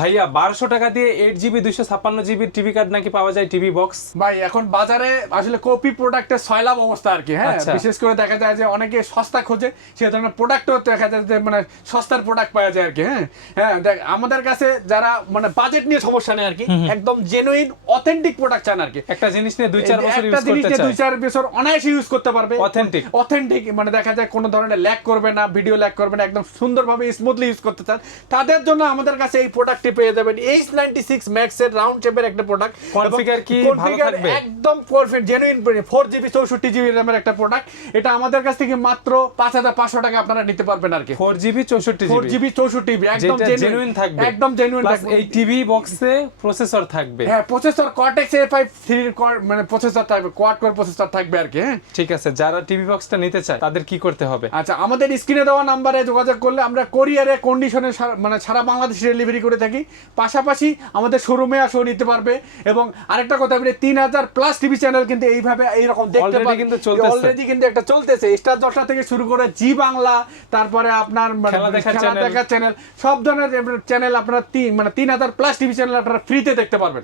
ভাইয়া 1200 টাকা দিয়ে 8GB 256GB টিভি কার্ড নাকি পাওয়া যায়, টিভি বক্স। ভাই এখন বাজারে আসলে কপি প্রোডাক্টের সয়লাভ অবস্থা আর কি। হ্যাঁ, আচ্ছা। বিশেষ করে দেখা যায় যে অনেকে সস্তা খোঁজে, সে ধরনের প্রোডাক্টও দেখা যায় যে মানে সস্তার প্রোডাক্ট পাওয়া যায় আর কি। হ্যাঁ হ্যাঁ, দেখ আমাদের কাছে যারা মানে বাজেট নিয়ে সমস্যা নেই আর কি, একদম জেনুইন অথেন্টিক প্রোডাক্ট চান আর কি। একটা জিনিস নিয়ে 2-4 বছর একটা ইউজ জিনিস করতে নিয়ে চায়, 2-4 বছর অনায়াসে ইউজ করতে পারবে। অথেন্টিক অথেন্টিক মানে দেখা যায় কোনো ধরনের ল্যাগ করবে না, ভিডিও ল্যাগ করবে না, একদম সুন্দরভাবে স্মুথলি ইউজ করতে চান, তাদের জন্য আমাদের কাছে এই প্রোডাক্টটি পেয়ে যাবেন। H96 Max এর রাউন্ড শেপের একটা প্রোডাক্ট। কনফিগার কি ভালো থাকবে? একদম পারফেক্ট জেনুইন 4GB 64GB র‍্যামের একটা প্রোডাক্ট। এটা আমাদের কাছ থেকে মাত্র 5500 টাকা আপনারা নিতে পারবেন আর কি। 4GB 64GB 4GB 64GB একদম জেনুইন থাকবে, একদম জেনুইন প্লাস থাকবে। এই টিভি বক্সে প্রসেসর থাকবে। হ্যাঁ, প্রসেসর Cortex A53 মানে প্রসেসর থাকবে, কোয়াড কোর প্রসেসর থাকবে আর কি। হ্যাঁ, ঠিক আছে, যারা টিভি বক্সটা নিতে চায় তাদের কি করতে হবে? আচ্ছা, আমাদের স্ক্রিনে দেওয়া নাম্বারে যোগাযোগ করলে আমরা কোরিয়ারে কন্ডিশনে মানে সারা বাংলাদেশ ডেলিভারি করে থাকি। পাশাপাশি আমাদের শোরুমে আসেও নিতে পারবে। এবং আরেকটা কথা বলি, 3000 প্লাস টিভি চ্যানেল কিন্তু এইভাবে এইরকম দেখতে Already পাবেন, কিন্তু চলতেছে। অলরেডি কিন্তু একটা চলতেছে। স্টার 10টা থেকে শুরু করে জি বাংলা, তারপরে আপনার খেলা দেখার খেলা চ্যানেল। দেখার চ্যানেল, সব ধরনের চ্যানেল আপনারা 3000 প্লাস টিভি চ্যানেল আপনারা ফ্রিতে দেখতে পারবেন।